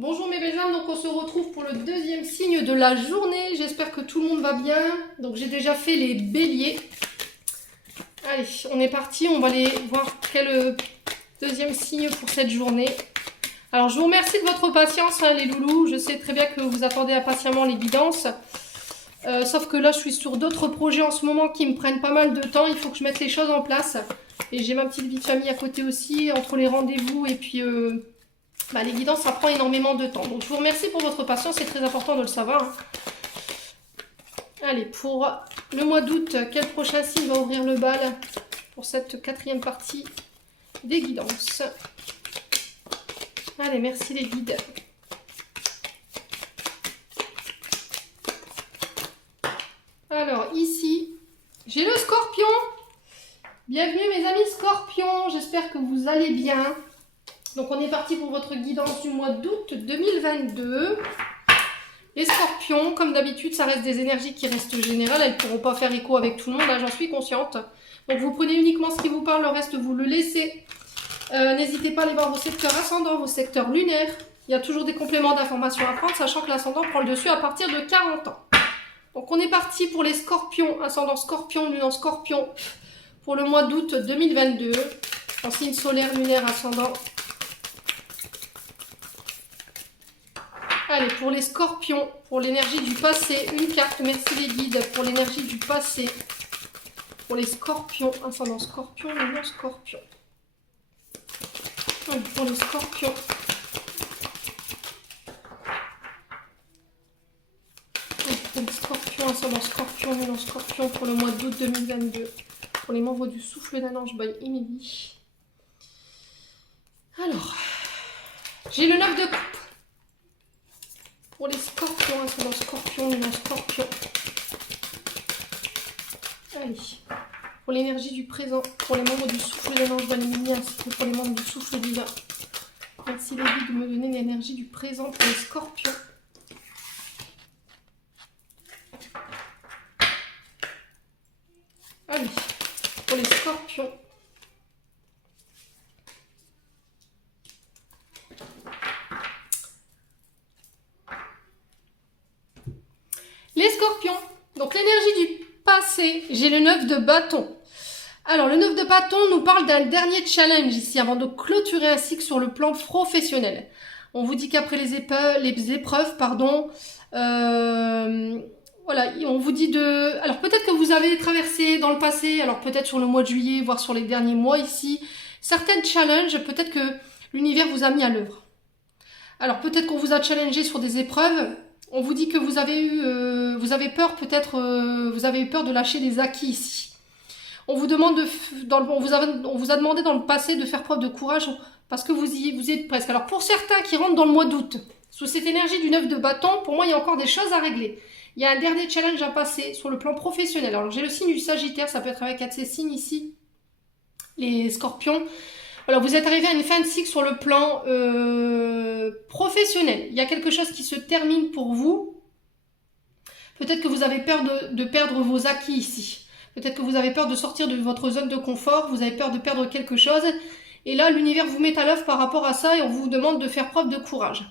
Bonjour mes belles âmes, donc on se retrouve pour le deuxième signe de la journée. J'espère que tout le monde va bien. Donc j'ai déjà fait les béliers. Allez, on est parti, on va aller voir quel deuxième signe pour cette journée. Alors je vous remercie de votre patience les loulous. Je sais très bien que vous attendez impatiemment les guidances. Sauf que là je suis sur d'autres projets en ce moment qui me prennent pas mal de temps. Il faut que je mette les choses en place. Et j'ai ma petite vie de famille à côté aussi, entre les rendez-vous et puis... les guidances, ça prend énormément de temps. Donc, je vous remercie pour votre patience. C'est très important de le savoir. Allez, pour le mois d'août, quel prochain signe va ouvrir le bal pour cette quatrième partie des guidances? Allez, merci les guides. Alors, ici, j'ai le scorpion. Bienvenue mes amis scorpions. J'espère que vous allez bien. Donc on est parti pour votre guidance du mois d'août 2022. Les scorpions, comme d'habitude, ça reste des énergies qui restent générales. Elles ne pourront pas faire écho avec tout le monde, hein, j'en suis consciente. Donc vous prenez uniquement ce qui vous parle, le reste vous le laissez. N'hésitez pas à aller voir vos secteurs ascendants, vos secteurs lunaires. Il y a toujours des compléments d'informations à prendre, sachant que l'ascendant prend le dessus à partir de 40 ans. Donc on est parti pour les scorpions, ascendant scorpion, lunaire scorpion, pour le mois d'août 2022. En signe solaire, lunaire, ascendant. Allez, pour les scorpions, pour l'énergie du passé, une carte, merci les guides, pour l'énergie du passé. Pour les scorpions, ascendant scorpion, lunaire scorpion. Allez, pour les scorpions. Allez, pour les scorpions, ascendant scorpion, lunaire scorpion, pour le mois d'août 2022. Pour les membres du souffle d'un ange by Emily. Alors, j'ai le 9 de coupe. Pour les scorpions, ascendant scorpion, lunaire scorpion. Allez. Pour l'énergie du présent, pour les membres du souffle d'un ange Valémini, ainsi que pour les membres du souffle divin. Merci les guides de me donner l'énergie du présent pour les scorpions. Allez. Pour les scorpions. Les scorpions, donc l'énergie du passé, j'ai le 9 de bâton. Alors le 9 de bâton nous parle d'un dernier challenge ici avant de clôturer un cycle sur le plan professionnel. On vous dit qu'après les épreuves, voilà, on vous dit de... Alors peut-être que vous avez traversé dans le passé, alors peut-être sur le mois de juillet, voire sur les derniers mois ici, certains challenges, peut-être que l'univers vous a mis à l'œuvre. Alors peut-être qu'on vous a challengé sur des épreuves. On vous dit que vous avez eu peur, peut-être, vous avez eu peur de lâcher des acquis ici. On vous demande on vous a demandé dans le passé de faire preuve de courage parce que vous y êtes presque. Alors pour certains qui rentrent dans le mois d'août, sous cette énergie du 9 de bâton, pour moi il y a encore des choses à régler. Il y a un dernier challenge à passer sur le plan professionnel. Alors j'ai le signe du Sagittaire, ça peut être avec un de ces signes ici, les scorpions. Alors vous êtes arrivé à une fin de cycle sur le plan professionnel. Il y a quelque chose qui se termine pour vous. Peut-être que vous avez peur de perdre vos acquis ici. Peut-être que vous avez peur de sortir de votre zone de confort. Vous avez peur de perdre quelque chose. Et là, l'univers vous met à l'œuvre par rapport à ça et on vous demande de faire preuve de courage.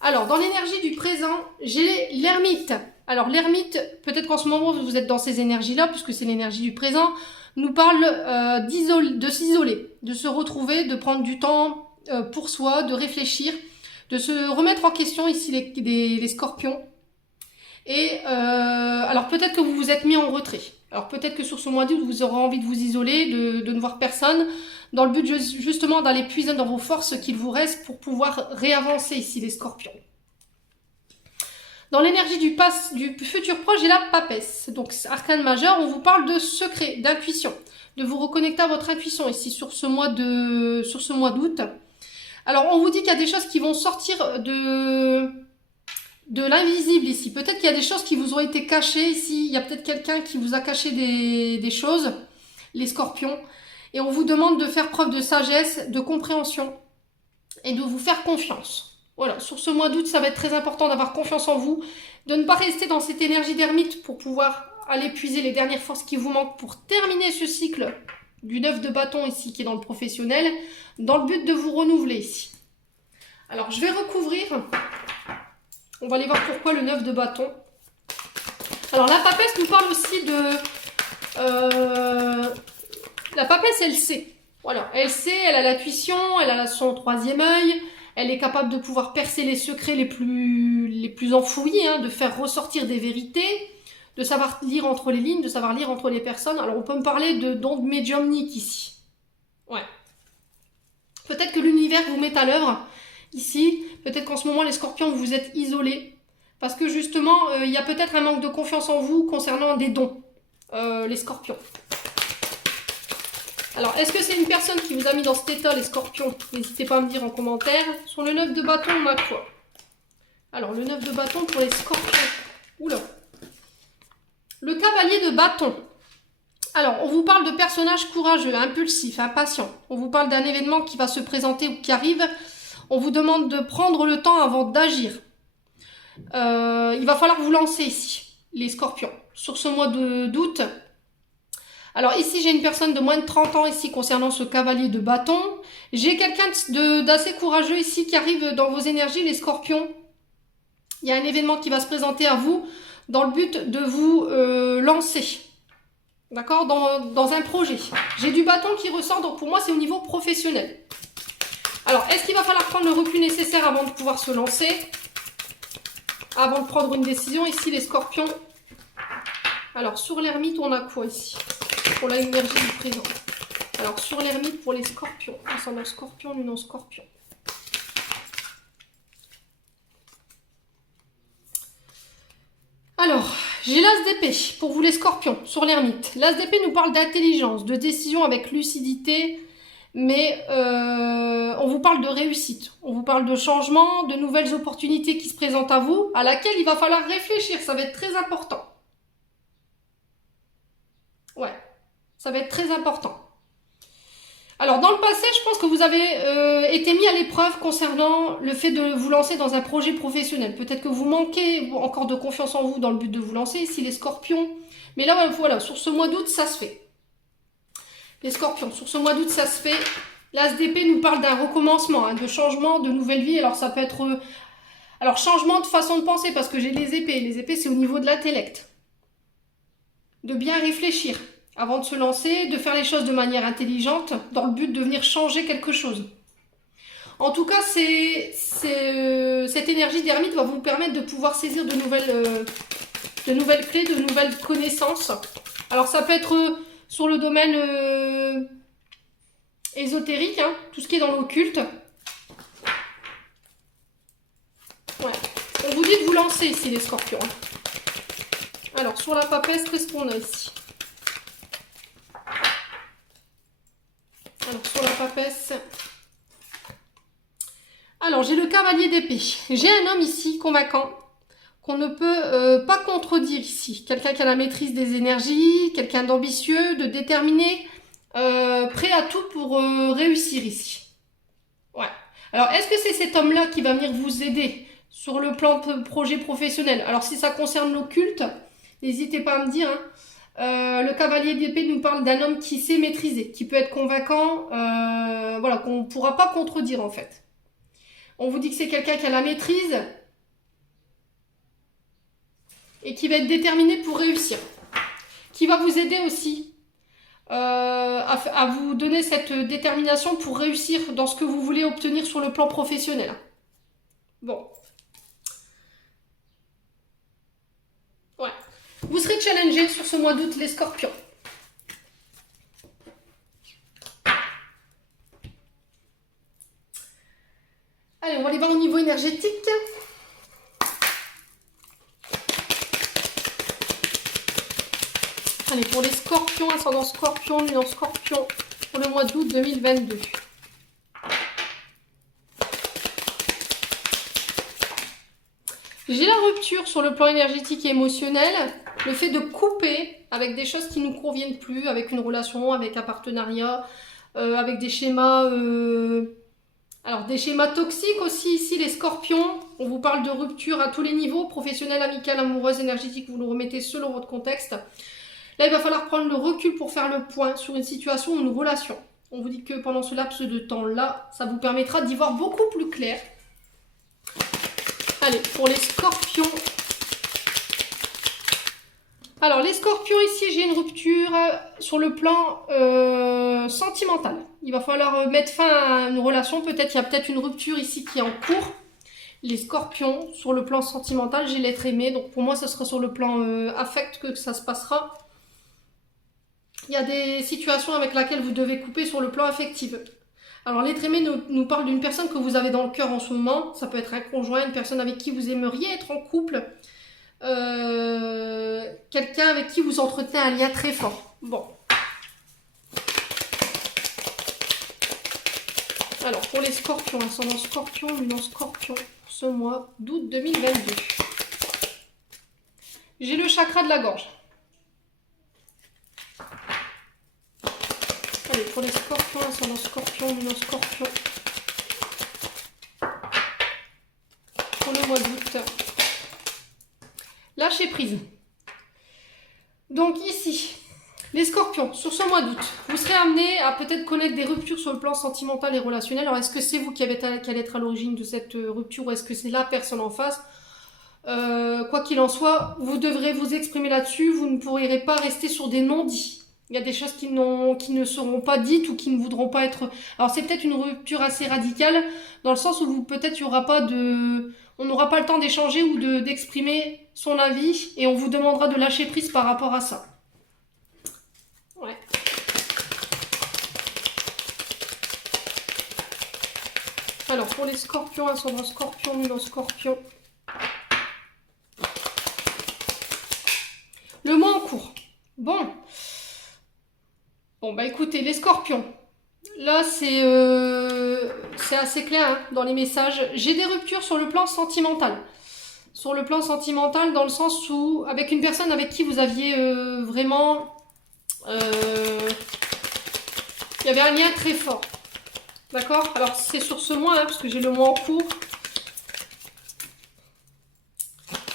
Alors, dans l'énergie du présent, j'ai l'ermite. Alors, l'ermite, peut-être qu'en ce moment, vous êtes dans ces énergies-là, puisque c'est l'énergie du présent, nous parle de s'isoler, de se retrouver, de prendre du temps pour soi, de réfléchir, de se remettre en question ici les scorpions. Et alors peut-être que vous vous êtes mis en retrait. Alors peut-être que sur ce mois d'août, vous aurez envie de vous isoler, de ne voir personne, dans le but justement d'aller puiser dans vos forces qu'il vous reste pour pouvoir réavancer ici les scorpions. Dans l'énergie du futur proche, j'ai la papesse. Donc, arcane majeur, on vous parle de secret, d'intuition, de vous reconnecter à votre intuition ici sur ce mois d'août. Alors, on vous dit qu'il y a des choses qui vont sortir de l'invisible ici. Peut-être qu'il y a des choses qui vous ont été cachées ici. Il y a peut-être quelqu'un qui vous a caché des choses, les scorpions. Et on vous demande de faire preuve de sagesse, de compréhension et de vous faire confiance. Voilà, sur ce mois d'août, ça va être très important d'avoir confiance en vous, de ne pas rester dans cette énergie d'ermite pour pouvoir aller puiser les dernières forces qui vous manquent pour terminer ce cycle du 9 de bâton ici qui est dans le professionnel, dans le but de vous renouveler ici. Alors, je vais recouvrir. On va aller voir pourquoi le 9 de bâton. Alors, la papesse nous parle aussi de... la papesse, elle sait. Voilà, elle sait, elle a l'intuition, elle a son troisième œil. Elle est capable de pouvoir percer les secrets les plus enfouis, hein, de faire ressortir des vérités, de savoir lire entre les lignes, de savoir lire entre les personnes. Alors, on peut me parler de don médiumnique ici. Ouais. Peut-être que l'univers vous met à l'œuvre ici. Peut-être qu'en ce moment, les scorpions, vous êtes isolés. Parce que justement, il y a peut-être un manque de confiance en vous concernant des dons, les scorpions. Alors, est-ce que c'est une personne qui vous a mis dans cet état, les scorpions? N'hésitez pas à me dire en commentaire. Sur le 9 de bâton, on a quoi? Alors, le 9 de bâton pour les scorpions. Oula. Le cavalier de bâton. Alors, on vous parle de personnages courageux, impulsifs, impatients. On vous parle d'un événement qui va se présenter ou qui arrive. On vous demande de prendre le temps avant d'agir. Il va falloir vous lancer ici, les scorpions, sur ce mois d'août. Alors ici, j'ai une personne de moins de 30 ans ici concernant ce cavalier de bâton. J'ai quelqu'un d'assez courageux ici qui arrive dans vos énergies, les scorpions. Il y a un événement qui va se présenter à vous dans le but de vous lancer. D'accord, dans un projet. J'ai du bâton qui ressort, donc pour moi, c'est au niveau professionnel. Alors, est-ce qu'il va falloir prendre le recul nécessaire avant de pouvoir se lancer? Avant de prendre une décision, ici, les scorpions. Alors, sur l'ermite, on a quoi ici? Pour l'énergie du présent. Alors, sur l'ermite, pour les scorpions. Ascendant scorpion, lune en scorpion. Alors, j'ai l'as d'épée pour vous les scorpions, sur l'ermite. L'as d'épée nous parle d'intelligence, de décision avec lucidité, mais on vous parle de réussite. On vous parle de changement, de nouvelles opportunités qui se présentent à vous, à laquelle il va falloir réfléchir, ça va être très important. Ouais, ça va être très important. Alors, dans le passé, je pense que vous avez été mis à l'épreuve concernant le fait de vous lancer dans un projet professionnel. Peut-être que vous manquez encore de confiance en vous dans le but de vous lancer, ici les scorpions. Mais là, voilà, sur ce mois d'août, ça se fait. Les scorpions, sur ce mois d'août, ça se fait. L'as d'épée nous parle d'un recommencement, hein, de changement, de nouvelle vie. Alors, ça peut être... alors, changement de façon de penser, parce que j'ai les épées. Les épées, c'est au niveau de l'intellect. De bien réfléchir avant de se lancer, de faire les choses de manière intelligente, dans le but de venir changer quelque chose. En tout cas, cette énergie d'ermite va vous permettre de pouvoir saisir de nouvelles clés, de nouvelles connaissances. Alors, ça peut être sur le domaine ésotérique, hein, tout ce qui est dans l'occulte. Ouais. On vous dit de vous lancer ici, les scorpions. Alors, sur la papesse, qu'est-ce qu'on a ici? Alors, sur la papesse... Alors, j'ai le cavalier d'épée. J'ai un homme ici, convaincant, qu'on ne peut pas contredire ici. Quelqu'un qui a la maîtrise des énergies, quelqu'un d'ambitieux, de déterminé, prêt à tout pour réussir ici. Ouais. Alors, est-ce que c'est cet homme-là qui va venir vous aider sur le plan de projet professionnel? Alors, si ça concerne l'occulte, n'hésitez pas à me dire, hein. Le cavalier d'épée nous parle d'un homme qui sait maîtriser, qui peut être convaincant, voilà, qu'on ne pourra pas contredire en fait. On vous dit que c'est quelqu'un qui a la maîtrise et qui va être déterminé pour réussir. Qui va vous aider aussi à vous donner cette détermination pour réussir dans ce que vous voulez obtenir sur le plan professionnel. Bon. Ouais. Vous serez challengés sur ce mois d'août, les scorpions. Allez, on va aller voir au niveau énergétique. Allez, pour les scorpions, ascendant scorpion, lune en scorpion, pour le mois d'août 2022. J'ai la rupture sur le plan énergétique et émotionnel, le fait de couper avec des choses qui ne nous conviennent plus, avec une relation, avec un partenariat, avec des schémas... Alors, des schémas toxiques aussi, ici, les scorpions. On vous parle de rupture à tous les niveaux, professionnel, amical, amoureuse, énergétique, vous le remettez selon votre contexte. Là, il va falloir prendre le recul pour faire le point sur une situation ou une relation. On vous dit que pendant ce laps de temps-là, ça vous permettra d'y voir beaucoup plus clair. Allez, pour les scorpions. Alors, les scorpions, ici, j'ai une rupture sur le plan sentimental. Il va falloir mettre fin à une relation. Peut-être, il y a peut-être une rupture ici qui est en cours. Les scorpions, sur le plan sentimental, j'ai l'être aimé. Donc, pour moi, ce sera sur le plan affect que ça se passera. Il y a des situations avec lesquelles vous devez couper sur le plan affectif. Alors, l'être aimé nous parle d'une personne que vous avez dans le cœur en ce moment. Ça peut être un conjoint, une personne avec qui vous aimeriez être en couple. Quelqu'un avec qui vous entretenez un lien très fort. Bon. Alors, pour les scorpions, ascendant scorpion, lunan scorpion, pour ce mois d'août 2022. J'ai le chakra de la gorge. Allez, pour les scorpions, ascendant scorpion, lunan scorpion. Pour le mois d'août. Lâcher prise. Donc ici, les scorpions, sur ce mois d'août, vous serez amenés à peut-être connaître des ruptures sur le plan sentimental et relationnel. Alors est-ce que c'est vous qui allez être à l'origine de cette rupture ou est-ce que c'est la personne en face? Quoi qu'il en soit, vous devrez vous exprimer là-dessus. Vous ne pourrez pas rester sur des non-dits. Il y a des choses qui ne seront pas dites ou qui ne voudront pas être... Alors c'est peut-être une rupture assez radicale, dans le sens où peut-être il n'y aura pas de... On n'aura pas le temps d'échanger ou d'exprimer son avis et on vous demandera de lâcher prise par rapport à ça. Ouais. Alors pour les scorpions, ascendant scorpion, lunan scorpion. Le mois en cours. Bon. Bon bah écoutez, les scorpions. Là, c'est assez clair hein, dans les messages. J'ai des ruptures sur le plan sentimental. Sur le plan sentimental, dans le sens où, avec une personne avec qui vous aviez vraiment... il y avait un lien très fort. D'accord? Alors, c'est sur ce mois, hein, parce que j'ai le mois en cours.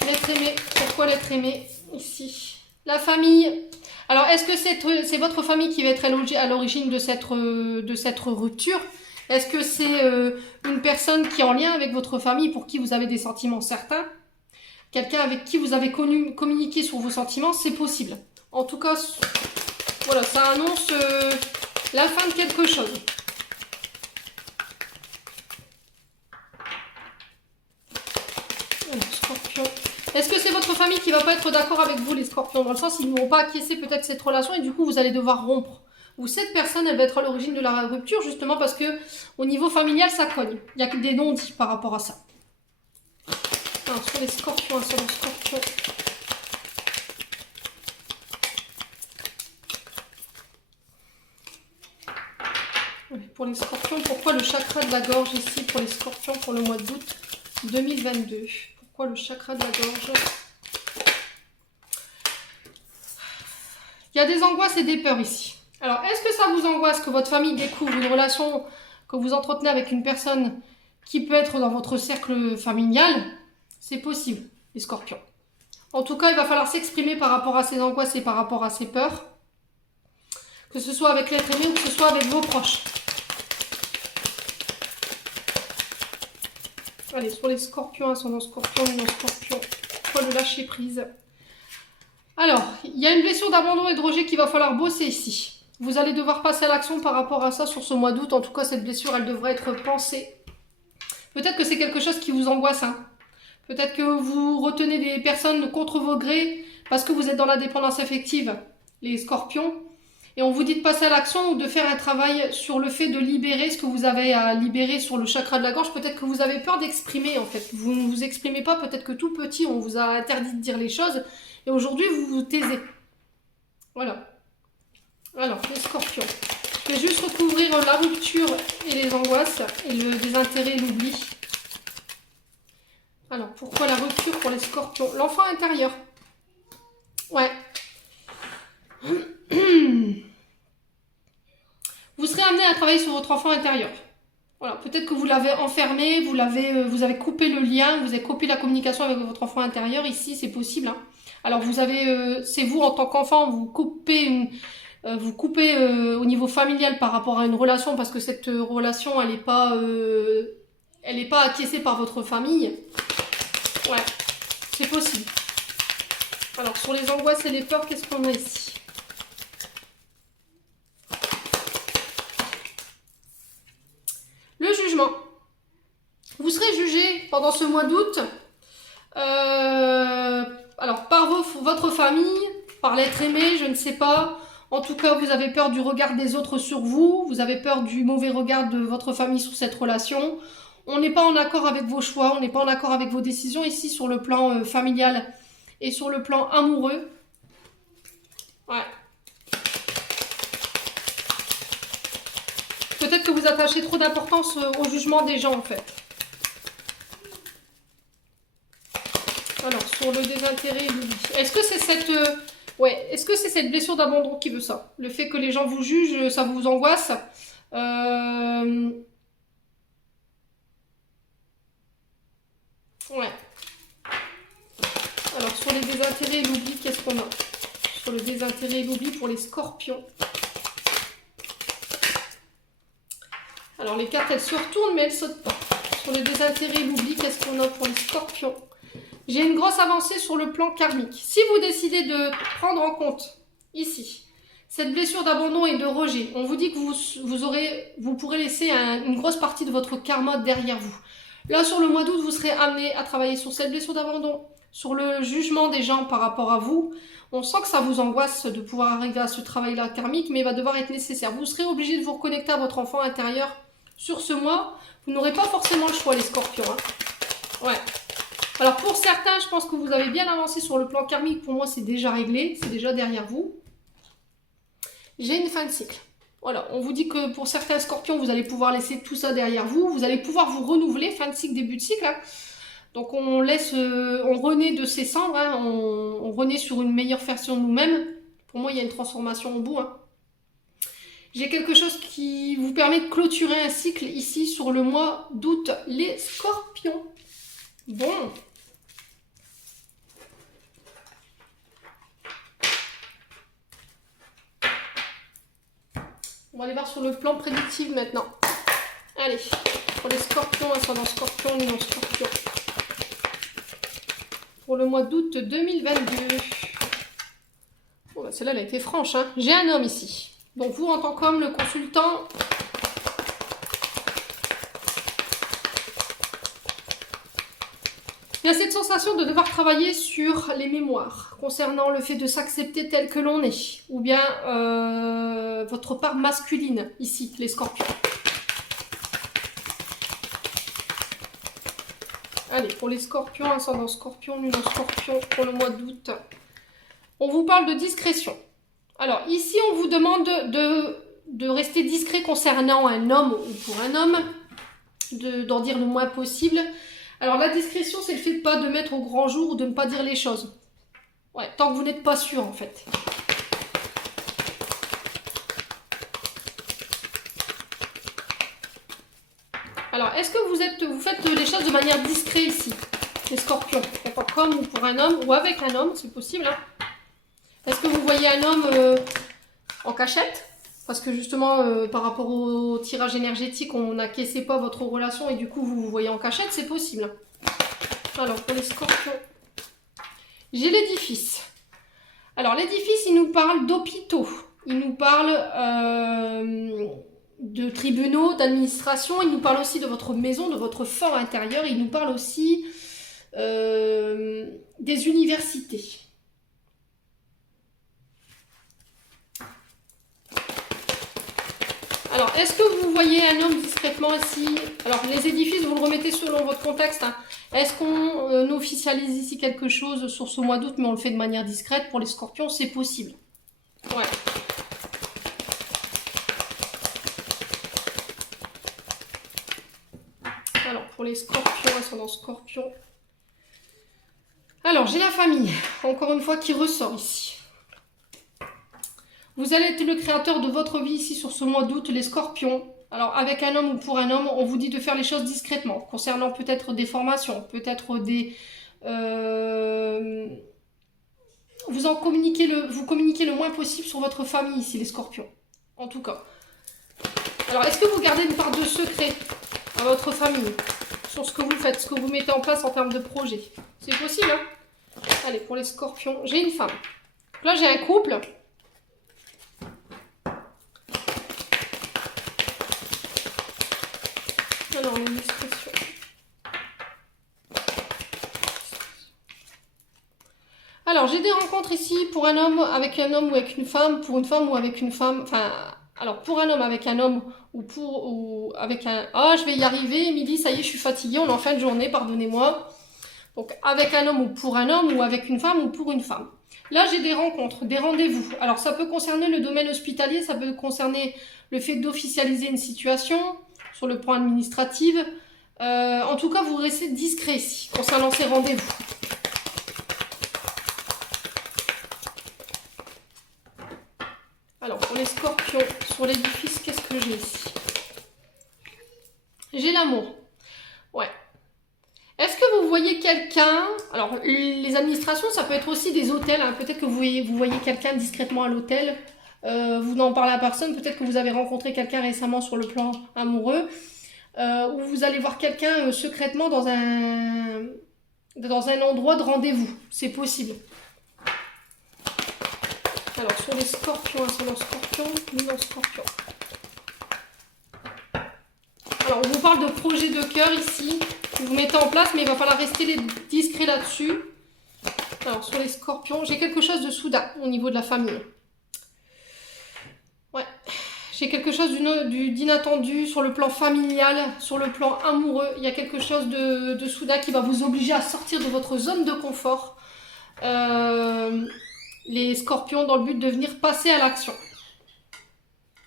L'être aimé. Pourquoi l'être aimé? Ici. La famille... Alors, est-ce que c'est votre famille qui va être à l'origine de cette rupture? Est-ce que c'est une personne qui est en lien avec votre famille pour qui vous avez des sentiments certains? Quelqu'un avec qui vous avez communiqué sur vos sentiments? C'est possible. En tout cas, voilà, ça annonce la fin de quelque chose. Alors, scorpion. Est-ce que c'est votre famille qui ne va pas être d'accord avec vous, les scorpions? Dans le sens, ils ne vont pas acquiescer peut-être cette relation et du coup, vous allez devoir rompre. Ou cette personne, elle va être à l'origine de la rupture, justement parce que au niveau familial, ça cogne. Il n'y a que des non-dits par rapport à ça. Alors, sur les scorpions, ascendant scorpion. Pour les scorpions, pourquoi le chakra de la gorge ici pour les scorpions pour le mois d'août 2022? Pourquoi le chakra de la gorge? Il y a des angoisses et des peurs ici. Alors, est-ce que ça vous angoisse que votre famille découvre une relation que vous entretenez avec une personne qui peut être dans votre cercle familial? C'est possible, les scorpions. En tout cas, il va falloir s'exprimer par rapport à ces angoisses et par rapport à ces peurs. Que ce soit avec l'être aimé ou que ce soit avec vos proches. Allez, sur les scorpions, ascendant scorpion, lunan scorpion, pourquoi le lâcher prise? Alors, il y a une blessure d'abandon et de rejet qu'il va falloir bosser ici. Vous allez devoir passer à l'action par rapport à ça sur ce mois d'août. En tout cas, cette blessure, elle devrait être pensée. Peut-être que c'est quelque chose qui vous angoisse. Hein. Peut-être que vous retenez des personnes contre vos grés parce que vous êtes dans la dépendance affective, les scorpions. Et on vous dit de passer à l'action ou de faire un travail sur le fait de libérer ce que vous avez à libérer sur le chakra de la gorge. Peut-être que vous avez peur d'exprimer en fait. Vous ne vous exprimez pas, peut-être que tout petit, on vous a interdit de dire les choses. Et aujourd'hui, vous vous taisez. Voilà. Alors, les scorpions. Je vais juste recouvrir la rupture et les angoisses et le désintérêt et l'oubli. Alors, pourquoi la rupture pour les scorpions? L'enfant intérieur. Ouais. Vous serez amené à travailler sur votre enfant intérieur. Voilà, peut-être que vous l'avez enfermé, vous avez coupé le lien, vous avez coupé la communication avec votre enfant intérieur. Ici, c'est possible. Hein. Alors, c'est vous en tant qu'enfant, vous coupez au niveau familial par rapport à une relation parce que cette relation, elle n'est pas elle n'est pas acquiescée par votre famille. Ouais, c'est possible. Alors, sur les angoisses et les peurs, qu'est-ce qu'on a ici? Le jugement. Vous serez jugé pendant ce mois d'août, alors par votre famille, par l'être aimé, je ne sais pas. En tout cas, vous avez peur du regard des autres sur vous, vous avez peur du mauvais regard de votre famille sur cette relation. On n'est pas en accord avec vos choix, on n'est pas en accord avec vos décisions ici sur le plan familial et sur le plan amoureux. Ouais. Peut-être que vous attachez trop d'importance au jugement des gens en fait. Alors, sur le désintérêt, est-ce que c'est cette... est-ce que c'est cette blessure d'abandon qui veut ça? Le fait que les gens vous jugent, ça vous angoisse. Ouais. Alors, sur les désintérêts et l'oubli, qu'est-ce qu'on a? Sur le désintérêt et l'oubli pour les scorpions. Alors, les cartes, elles se retournent, mais elles ne sautent pas. Sur le désintérêt et l'oubli, qu'est-ce qu'on a pour les scorpions? J'ai une grosse avancée sur le plan karmique. Si vous décidez de prendre en compte, ici, cette blessure d'abandon et de rejet, on vous dit que vous pourrez laisser une grosse partie de votre karma derrière vous. Là, sur le mois d'août, vous serez amené à travailler sur cette blessure d'abandon, sur le jugement des gens par rapport à vous. On sent que ça vous angoisse de pouvoir arriver à ce travail-là karmique, mais il va devoir être nécessaire. Vous serez obligé de vous reconnecter à votre enfant intérieur sur ce mois. Vous n'aurez pas forcément le choix, les scorpions. Hein. Ouais. Alors pour certains, je pense que vous avez bien avancé sur le plan karmique. Pour moi, c'est déjà réglé, c'est déjà derrière vous. J'ai une fin de cycle. Voilà, on vous dit que pour certains scorpions, vous allez pouvoir laisser tout ça derrière vous. Vous allez pouvoir vous renouveler, fin de cycle, début de cycle. Hein. Donc on renaît de ses cendres, hein. On renaît sur une meilleure version de nous-mêmes. Pour moi, il y a une transformation au bout. Hein. J'ai quelque chose qui vous permet de clôturer un cycle ici sur le mois d'août. Les scorpions. Bon. On va aller voir sur le plan prédictif maintenant. Allez, pour les scorpions, ascendant scorpion, lumière scorpion. Pour le mois d'août 2022. Bon, bah celle-là, elle a été franche. Hein. J'ai un homme ici. Donc vous, en tant qu'homme, le consultant... Il y a cette sensation de devoir travailler sur les mémoires concernant le fait de s'accepter tel que l'on est, ou bien votre part masculine, ici, les scorpions. Allez, pour les scorpions, ascendant scorpion, lune en scorpion, pour le mois d'août, on vous parle de discrétion. Alors, ici, on vous demande de rester discret concernant un homme ou pour un homme, d'en dire le moins possible. Alors la discrétion, c'est le fait de pas de mettre au grand jour ou de ne pas dire les choses. Ouais, tant que vous n'êtes pas sûr en fait. Alors, est-ce que vous faites les choses de manière discrète ici, les scorpions? D'accord, comme ou pour un homme ou avec un homme, c'est possible. Hein. Est-ce que vous voyez un homme en cachette? Parce que justement, par rapport au tirage énergétique, on n'acquiesçait pas votre relation et du coup, vous vous voyez en cachette, c'est possible. Alors, pour les scorpions, j'ai l'édifice. Alors, l'édifice, il nous parle d'hôpitaux. Il nous parle de tribunaux, d'administration. Il nous parle aussi de votre maison, de votre fort intérieur. Il nous parle aussi des universités. Alors, est-ce que vous voyez un homme discrètement ici? Alors, les édifices, vous le remettez selon votre contexte. Hein. Est-ce qu'on officialise ici quelque chose sur ce mois d'août, mais on le fait de manière discrète? Pour les scorpions, c'est possible. Ouais. Alors, pour les scorpions, ascendant scorpion. Alors, j'ai la famille, encore une fois, qui ressort ici. Vous allez être le créateur de votre vie ici sur ce mois d'août, les scorpions. Alors, avec un homme ou pour un homme, on vous dit de faire les choses discrètement, concernant peut-être des formations, peut-être des... vous communiquez le moins possible sur votre famille ici, les scorpions. En tout cas. Alors, est-ce que vous gardez une part de secret à votre famille? sur ce que vous faites, ce que vous mettez en place en termes de projet. C'est possible, hein? Allez, pour les scorpions, j'ai une femme. Là, j'ai un couple. Alors, l'illustration. Alors, j'ai des rencontres ici pour un homme avec un homme ou avec une femme, pour une femme ou avec une femme. Enfin, alors, pour un homme avec un homme ou avec un... Ah, je vais y arriver, midi, ça y est, je suis fatiguée, on est en fin de journée, pardonnez-moi. Donc, avec un homme ou pour un homme ou avec une femme ou pour une femme. Là, j'ai des rencontres, des rendez-vous. Alors, ça peut concerner le domaine hospitalier, ça peut concerner le fait d'officialiser une situation sur le plan administratif. En tout cas, vous restez discret ici, concernant ces rendez-vous. Alors, pour les scorpions, sur l'édifice, qu'est-ce que j'ai ici? J'ai l'amour. Ouais. Est-ce que vous voyez quelqu'un... Alors, les administrations, ça peut être aussi des hôtels. Hein. Peut-être que vous voyez quelqu'un discrètement à l'hôtel. Vous n'en parlez à personne. Peut-être que vous avez rencontré quelqu'un récemment sur le plan amoureux. Ou vous allez voir quelqu'un secrètement dans un endroit de rendez-vous. C'est possible. Alors, sur les scorpions, ascendant scorpion, lumière scorpion. Alors, on vous parle de projet de cœur ici, que vous mettez en place, mais il va falloir rester discret là-dessus. Alors, sur les scorpions, j'ai quelque chose de soudain au niveau de la famille. Ouais, j'ai quelque chose d'inattendu sur le plan familial, sur le plan amoureux. Il y a quelque chose de soudain qui va vous obliger à sortir de votre zone de confort. Les scorpions, dans le but de venir passer à l'action.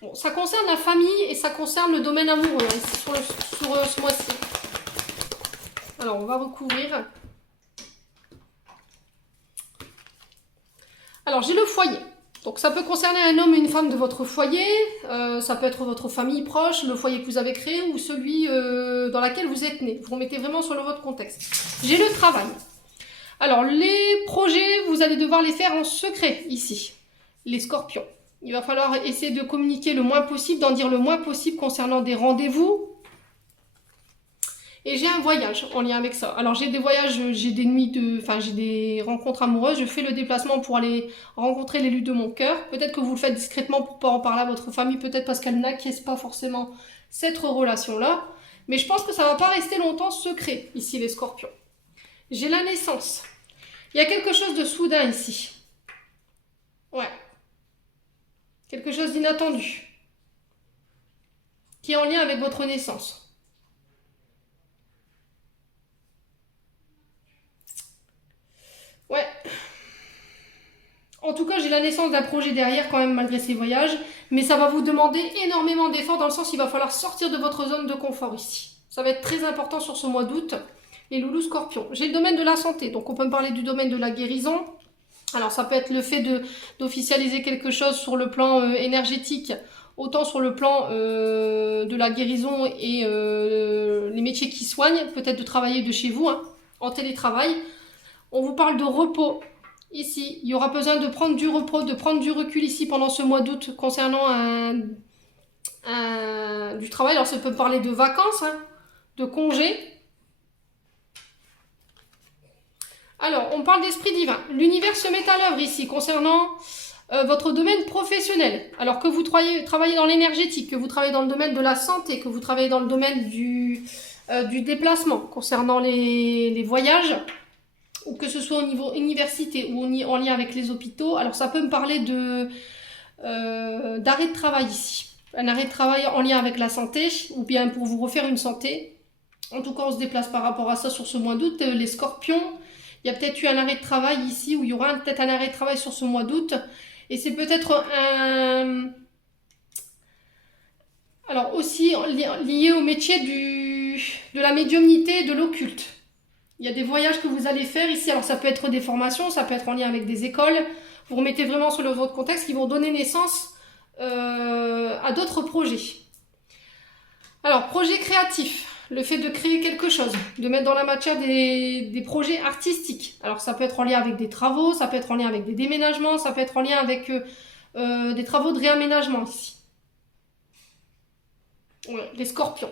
Bon, ça concerne la famille et ça concerne le domaine amoureux, hein, ici sur ce mois-ci. Alors, on va recouvrir. Alors, j'ai le foyer. Donc, ça peut concerner un homme et une femme de votre foyer. Ça peut être votre famille proche, le foyer que vous avez créé ou celui dans lequel vous êtes né. Vous remettez vraiment sur votre contexte. J'ai le travail. Alors, les projets, vous allez devoir les faire en secret, ici, les scorpions. Il va falloir essayer de communiquer le moins possible, d'en dire le moins possible concernant des rendez-vous. Et j'ai un voyage en lien avec ça. Alors, j'ai des voyages, j'ai des nuits j'ai des rencontres amoureuses. Je fais le déplacement pour aller rencontrer l'élu de mon cœur. Peut-être que vous le faites discrètement pour ne pas en parler à votre famille, peut-être parce qu'elle n'acquiesce pas forcément cette relation-là. Mais je pense que ça ne va pas rester longtemps secret, ici, les scorpions. J'ai la naissance. Il y a quelque chose de soudain ici. Ouais. Quelque chose d'inattendu. Qui est en lien avec votre naissance. Ouais. En tout cas, j'ai la naissance d'un projet derrière quand même, malgré ces voyages. Mais ça va vous demander énormément d'efforts, dans le sens qu'il va falloir sortir de votre zone de confort ici. Ça va être très important sur ce mois d'août. Les loulous scorpions. J'ai le domaine de la santé, donc on peut me parler du domaine de la guérison. Alors ça peut être le fait d'officialiser quelque chose sur le plan énergétique, autant sur le plan de la guérison et les métiers qui soignent, peut-être de travailler de chez vous, hein, en télétravail. On vous parle de repos. Ici, il y aura besoin de prendre du repos, de prendre du recul ici pendant ce mois d'août concernant du travail. Alors ça peut parler de vacances, hein, de congés. Alors, on parle d'esprit divin. L'univers se met à l'œuvre ici concernant votre domaine professionnel. Alors que vous travaillez dans l'énergétique, que vous travaillez dans le domaine de la santé, que vous travaillez dans le domaine du déplacement, concernant les voyages, ou que ce soit au niveau université ou en lien avec les hôpitaux. Alors, ça peut me parler d'arrêt de travail ici. Un arrêt de travail en lien avec la santé, ou bien pour vous refaire une santé. En tout cas, on se déplace par rapport à ça sur ce mois d'août. Les scorpions... Il y a peut-être eu un arrêt de travail ici, ou il y aura peut-être un arrêt de travail sur ce mois d'août. Et c'est peut-être alors aussi lié au métier de la médiumnité et de l'occulte. Il y a des voyages que vous allez faire ici. Alors ça peut être des formations, ça peut être en lien avec des écoles. Vous remettez vraiment sur votre contexte qui vont donner naissance à d'autres projets. Alors, projet créatif. Le fait de créer quelque chose, de mettre dans la matière des projets artistiques. Alors ça peut être en lien avec des travaux, ça peut être en lien avec des déménagements, ça peut être en lien avec des travaux de réaménagement ici. Ouais, les scorpions.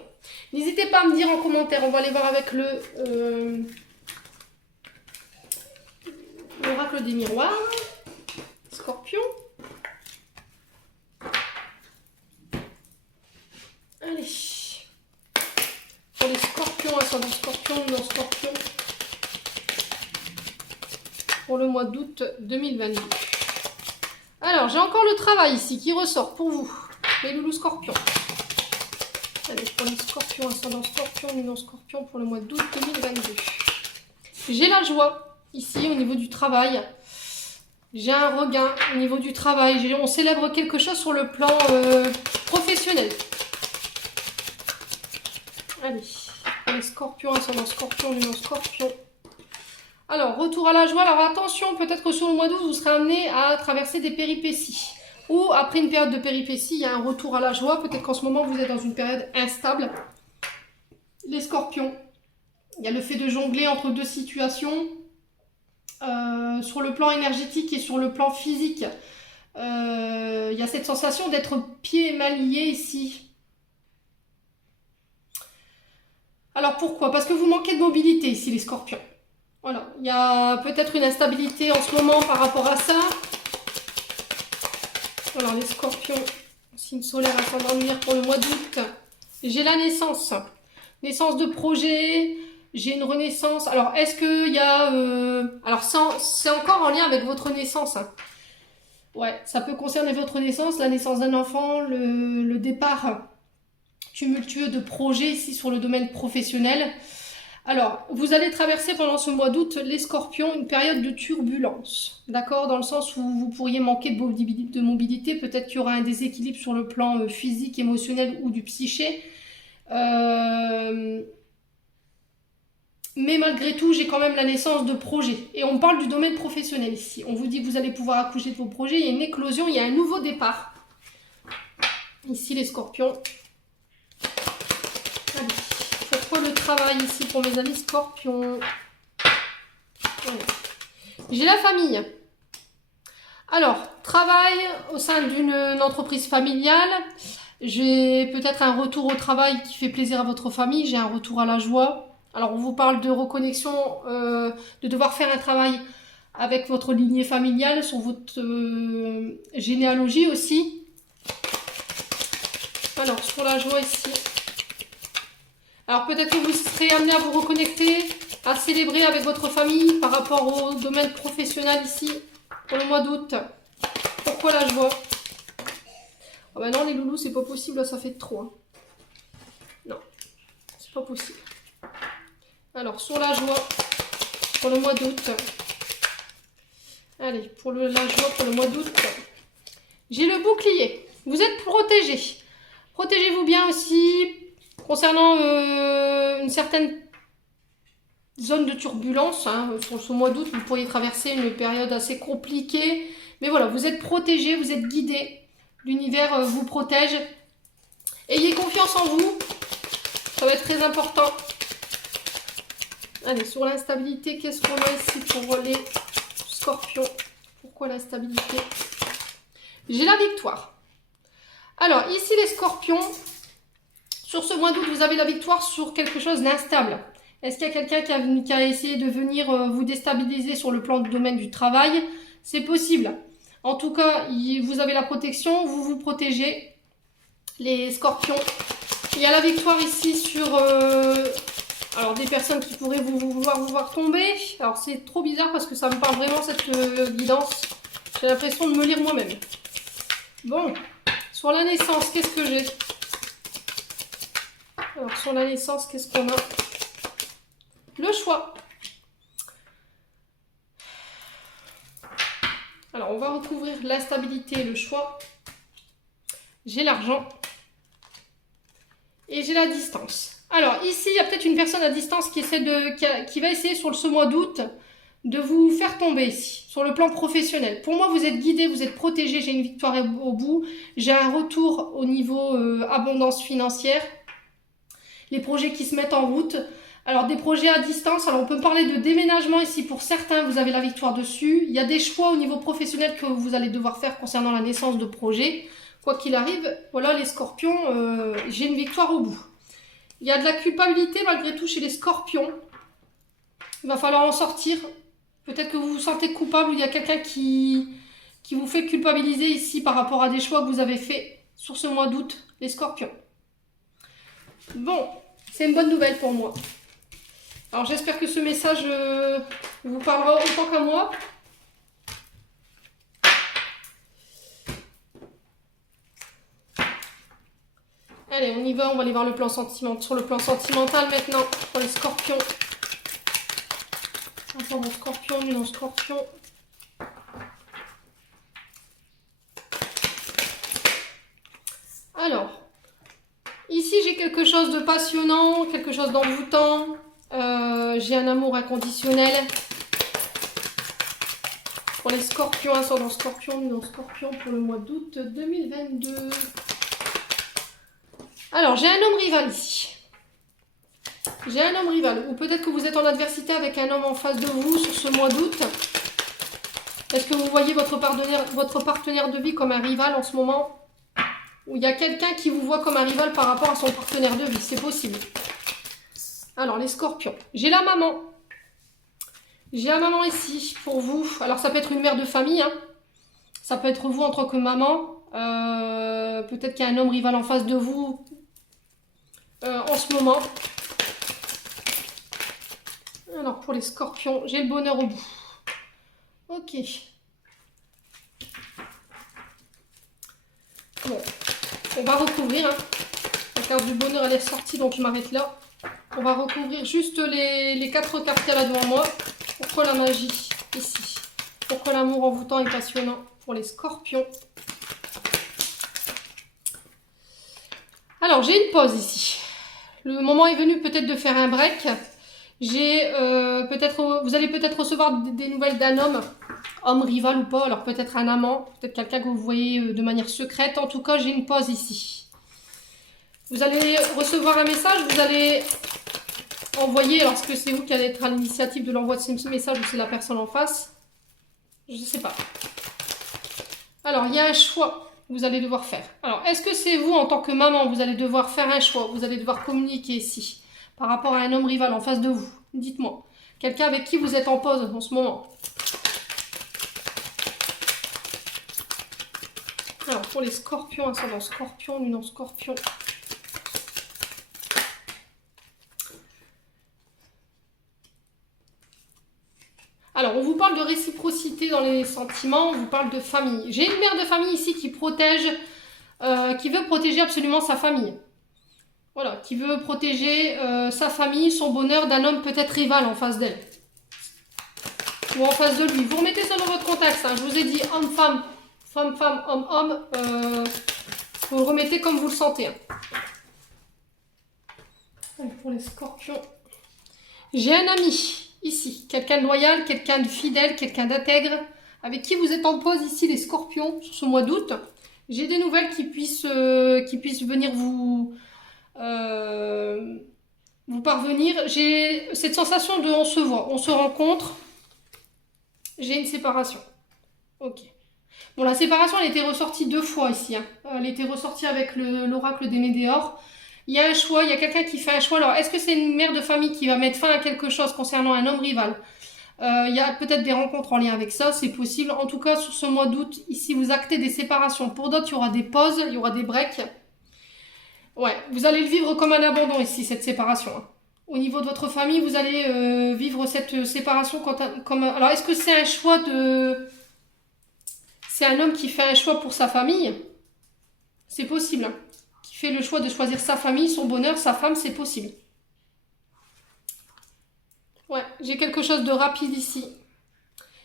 N'hésitez pas à me dire en commentaire, on va aller voir avec l'oracle des miroirs. Scorpion. Allez. Pour les scorpions, ascendant scorpion, non scorpion. Pour le mois d'août 2022. Alors, j'ai encore le travail ici qui ressort pour vous. Les loulous scorpions. Allez, pour les scorpions, ascendant scorpion, non scorpion pour le mois d'août 2022. J'ai la joie ici au niveau du travail. J'ai un regain au niveau du travail. On célèbre quelque chose sur le plan professionnel. Allez, pour les scorpions, ascendant scorpion, non scorpion. Alors, retour à la joie. Alors, attention, peut-être que sur le mois d'août, vous serez amené à traverser des péripéties. Ou, après une période de péripéties, il y a un retour à la joie. Peut-être qu'en ce moment, vous êtes dans une période instable. Les scorpions. Il y a le fait de jongler entre deux situations. Sur le plan énergétique et sur le plan physique. Il y a cette sensation d'être pieds et mains liés ici. Alors, pourquoi? Parce que vous manquez de mobilité ici, les scorpions. Voilà, il y a peut-être une instabilité en ce moment par rapport à ça. Alors, les scorpions, signe solaire ascendant lumière pour le mois d'août. J'ai la naissance. Naissance de projet, j'ai une renaissance. Alors, est-ce qu'il y a... Alors, c'est encore en lien avec votre naissance. Ouais, ça peut concerner votre naissance, la naissance d'un enfant, le départ tumultueux de projets ici sur le domaine professionnel. Alors, vous allez traverser pendant ce mois d'août, les scorpions, une période de turbulence, d'accord? Dans le sens où vous pourriez manquer de mobilité, peut-être qu'il y aura un déséquilibre sur le plan physique, émotionnel ou du psyché. Mais malgré tout, j'ai quand même la naissance de projets. Et on parle du domaine professionnel ici. On vous dit que vous allez pouvoir accoucher de vos projets, il y a une éclosion, il y a un nouveau départ. Ici, les scorpions. Allez. Le travail ici pour mes amis scorpions. Voilà. J'ai la famille. Alors, travail au sein d'une entreprise familiale. J'ai peut-être un retour au travail qui fait plaisir à votre famille. J'ai un retour à la joie. Alors, on vous parle de reconnexion, de devoir faire un travail avec votre lignée familiale, sur votre généalogie aussi. Alors, sur la joie ici. Alors peut-être que vous serez amené à vous reconnecter, à célébrer avec votre famille par rapport au domaine professionnel ici pour le mois d'août. Pourquoi la joie? Oh ben non les loulous, c'est pas possible, là, ça fait trop. Hein. Non, c'est pas possible. Alors sur la joie pour le mois d'août. Allez, pour la joie pour le mois d'août. J'ai le bouclier. Vous êtes protégés. Protégez-vous bien aussi. Concernant une certaine zone de turbulence, hein, sur ce mois d'août, vous pourriez traverser une période assez compliquée. Mais voilà, vous êtes protégés, vous êtes guidés. L'univers vous protège. Ayez confiance en vous. Ça va être très important. Allez, sur l'instabilité, qu'est-ce qu'on a ici pour les scorpions? Pourquoi l'instabilité? J'ai la victoire. Alors, ici les scorpions... Sur ce mois d'août, vous avez la victoire sur quelque chose d'instable. Est-ce qu'il y a quelqu'un qui a essayé de venir vous déstabiliser sur le plan du domaine du travail? C'est possible. En tout cas, vous avez la protection, vous vous protégez, les scorpions. Il y a la victoire ici sur alors des personnes qui pourraient vous voir tomber. Alors c'est trop bizarre parce que ça me parle vraiment cette guidance. J'ai l'impression de me lire moi-même. Bon, sur la naissance, qu'est-ce que j'ai? Alors, sur la naissance, qu'est-ce qu'on a? Le choix. Alors, on va recouvrir la stabilité et le choix. J'ai l'argent. Et j'ai la distance. Alors, ici, il y a peut-être une personne à distance qui va essayer sur ce mois d'août de vous faire tomber ici, sur le plan professionnel. Pour moi, vous êtes guidé, vous êtes protégé. J'ai une victoire au bout. J'ai un retour au niveau abondance financière. Les projets qui se mettent en route. Alors des projets à distance, alors on peut parler de déménagement ici pour certains, vous avez la victoire dessus. Il y a des choix au niveau professionnel que vous allez devoir faire concernant la naissance de projets. Quoi qu'il arrive, voilà les scorpions, j'ai une victoire au bout. Il y a de la culpabilité malgré tout chez les scorpions. Il va falloir en sortir. Peut-être que vous vous sentez coupable, il y a quelqu'un qui vous fait culpabiliser ici par rapport à des choix que vous avez faits sur ce mois d'août, les scorpions. Bon, c'est une bonne nouvelle pour moi. Alors j'espère que ce message vous parlera autant qu'à moi. Allez, on y va, on va aller voir le plan sentimental. Sur le plan sentimental maintenant, pour les scorpions. Ascendant scorpion, non scorpion. Alors, ici j'ai quelque chose de passionnant, quelque chose d'envoûtant. J'ai un amour inconditionnel. Pour les scorpions, ascendant scorpion, non scorpion pour le mois d'août 2022. Alors, j'ai un homme rival ici. J'ai un homme rival, ou peut-être que vous êtes en adversité avec un homme en face de vous sur ce mois d'août. Est-ce que vous voyez votre partenaire de vie comme un rival en ce moment? Ou il y a quelqu'un qui vous voit comme un rival par rapport à son partenaire de vie, c'est possible. Alors, les scorpions. J'ai la maman. J'ai la maman ici pour vous. Alors, ça peut être une mère de famille, hein. Ça peut être vous en tant que maman. Peut-être qu'il y a un homme rival en face de vous en ce moment. Alors, pour les scorpions, j'ai le bonheur au bout. Ok. Bon, on va recouvrir. Hein. La carte du bonheur, elle est sortie, donc je m'arrête là. On va recouvrir juste les 4 cartes qu'il y a là devant moi. Pourquoi la magie ici? Pourquoi l'amour envoûtant et passionnant pour les scorpions? Alors, j'ai une pause ici. Le moment est venu peut-être de faire un break. Vous allez peut-être recevoir des nouvelles d'un homme rival ou pas, alors peut-être un amant, peut-être quelqu'un que vous voyez de manière secrète. En tout cas, j'ai une pause ici. Vous allez recevoir un message, vous allez envoyer, alors est-ce que c'est vous qui allez être à l'initiative de l'envoi de ce message ou c'est la personne en face? Je ne sais pas. Alors, il y a un choix que vous allez devoir faire. Alors, est-ce que c'est vous en tant que maman, vous allez devoir faire un choix, vous allez devoir communiquer ici par rapport à un homme rival en face de vous? Dites-moi. Quelqu'un avec qui vous êtes en pause en ce moment. Alors, pour les scorpions, ascendant scorpion, lune en scorpion. Alors, on vous parle de réciprocité dans les sentiments, on vous parle de famille. J'ai une mère de famille ici qui protège, qui veut protéger absolument sa famille. Voilà, qui veut protéger sa famille, son bonheur d'un homme peut-être rival en face d'elle. Ou en face de lui. Vous remettez ça dans votre contexte. Hein. Je vous ai dit homme-femme, femme-femme, homme-homme. Vous le remettez comme vous le sentez. Hein. Pour les scorpions. J'ai un ami ici. Quelqu'un de loyal, quelqu'un de fidèle, quelqu'un d'intègre. Avec qui vous êtes en pause ici les scorpions sur ce mois d'août. J'ai des nouvelles qui puissent venir vous parvenir. J'ai cette sensation de on se voit, on se rencontre. J'ai une séparation. Ok. Bon, la séparation, elle était ressortie 2 fois ici. Hein. Elle était ressortie avec l'oracle des Médéors. Il y a un choix, il y a quelqu'un qui fait un choix. Alors, est-ce que c'est une mère de famille qui va mettre fin à quelque chose concernant un homme rival? Il y a peut-être des rencontres en lien avec ça, c'est possible. En tout cas, sur ce mois d'août, ici, vous actez des séparations. Pour d'autres, il y aura des pauses, il y aura des breaks. Ouais, vous allez le vivre comme un abandon ici, cette séparation. Hein. Au niveau de votre famille, vous allez vivre cette séparation comme... Alors, est-ce que c'est un choix de... C'est un homme qui fait un choix pour sa famille? C'est possible. Hein. Qui fait le choix de choisir sa famille, son bonheur, sa femme, c'est possible. Ouais, j'ai quelque chose de rapide ici.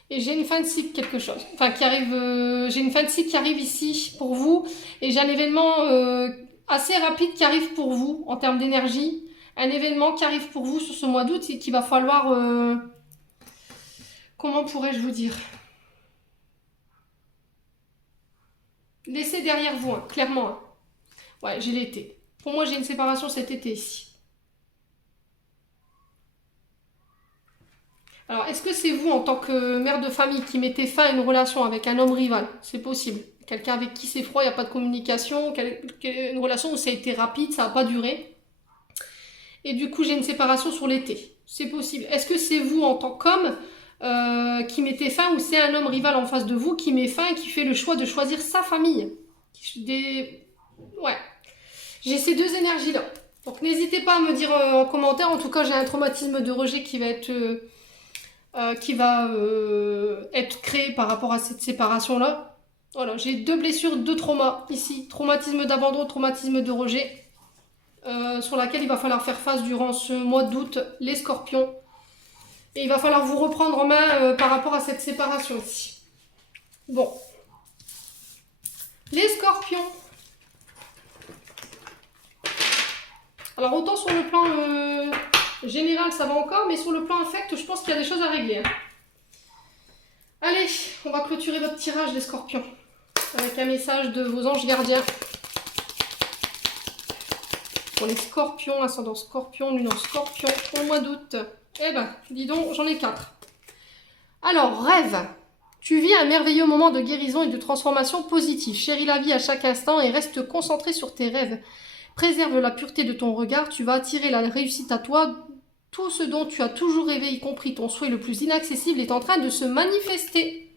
Et j'ai une fin de cycle, quelque chose. Enfin, qui arrive... j'ai une fin de cycle qui arrive ici pour vous. Et j'ai un événement assez rapide qui arrive pour vous en termes d'énergie. Un événement qui arrive pour vous sur ce mois d'août et qu'il va falloir... comment pourrais-je vous dire? Laissez derrière vous, hein, clairement. Hein. Ouais, j'ai l'été. Pour moi, j'ai une séparation cet été ici. Alors, est-ce que c'est vous, en tant que mère de famille, qui mettez fin à une relation avec un homme rival? C'est possible. Quelqu'un avec qui c'est froid, il n'y a pas de communication. Une relation où ça a été rapide, ça n'a pas duré. et du coup j'ai une séparation sur l'été. C'est possible. Est-ce que c'est vous en tant qu'homme qui mettez fin ou c'est un homme rival en face de vous qui met fin et qui fait le choix de choisir sa famille? Ouais. J'ai ces deux énergies-là. Donc n'hésitez pas à me dire en commentaire. En tout cas, j'ai un traumatisme de rejet qui va être créé par rapport à cette séparation-là. Voilà, j'ai deux blessures, deux traumas ici. Traumatisme d'abandon, traumatisme de rejet. Sur laquelle il va falloir faire face durant ce mois d'août, les scorpions. Et il va falloir vous reprendre en main par rapport à cette séparation ici. Bon. Les scorpions. Alors autant sur le plan général ça va encore, mais sur le plan affect, je pense qu'il y a des choses à régler. Hein. Allez, on va clôturer votre tirage les scorpions. Avec un message de vos anges gardiens. Pour les scorpions, ascendant scorpion, lune en scorpion, au mois d'août. Eh ben, dis donc, j'en ai 4. Alors, rêve. Tu vis un merveilleux moment de guérison et de transformation positive. Chéris la vie à chaque instant et reste concentré sur tes rêves. Préserve la pureté de ton regard, tu vas attirer la réussite à toi. Tout ce dont tu as toujours rêvé, y compris ton souhait le plus inaccessible, est en train de se manifester.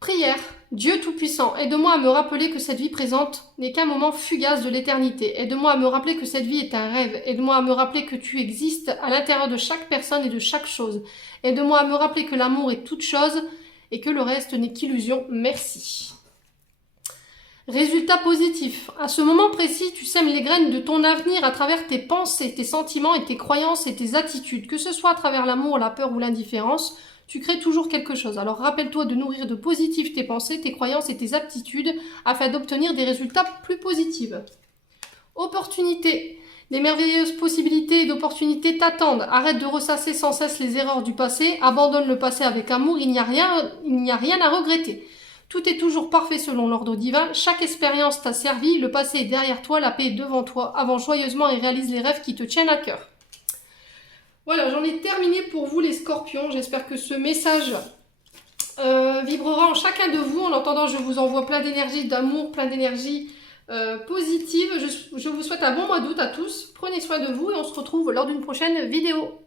Prière. Dieu Tout-Puissant, aide-moi à me rappeler que cette vie présente n'est qu'un moment fugace de l'éternité. Aide-moi à me rappeler que cette vie est un rêve. Aide-moi à me rappeler que tu existes à l'intérieur de chaque personne et de chaque chose. Aide-moi à me rappeler que l'amour est toute chose et que le reste n'est qu'illusion. Merci. Résultat positif. À ce moment précis, tu sèmes les graines de ton avenir à travers tes pensées, tes sentiments et tes croyances et tes attitudes. Que ce soit à travers l'amour, la peur ou l'indifférence, tu crées toujours quelque chose. Alors rappelle-toi de nourrir de positif tes pensées, tes croyances et tes aptitudes afin d'obtenir des résultats plus positifs. Opportunité. Des merveilleuses possibilités et d'opportunités t'attendent. Arrête de ressasser sans cesse les erreurs du passé. Abandonne le passé avec amour. Il n'y a rien à regretter. Tout est toujours parfait selon l'ordre divin. Chaque expérience t'a servi. Le passé est derrière toi. La paix est devant toi. Avance joyeusement et réalise les rêves qui te tiennent à cœur. Voilà, j'en ai terminé pour vous les scorpions. J'espère que ce message vibrera en chacun de vous. En l'entendant, je vous envoie plein d'énergie, d'amour, plein d'énergie positive. Je vous souhaite un bon mois d'août à tous. Prenez soin de vous et on se retrouve lors d'une prochaine vidéo.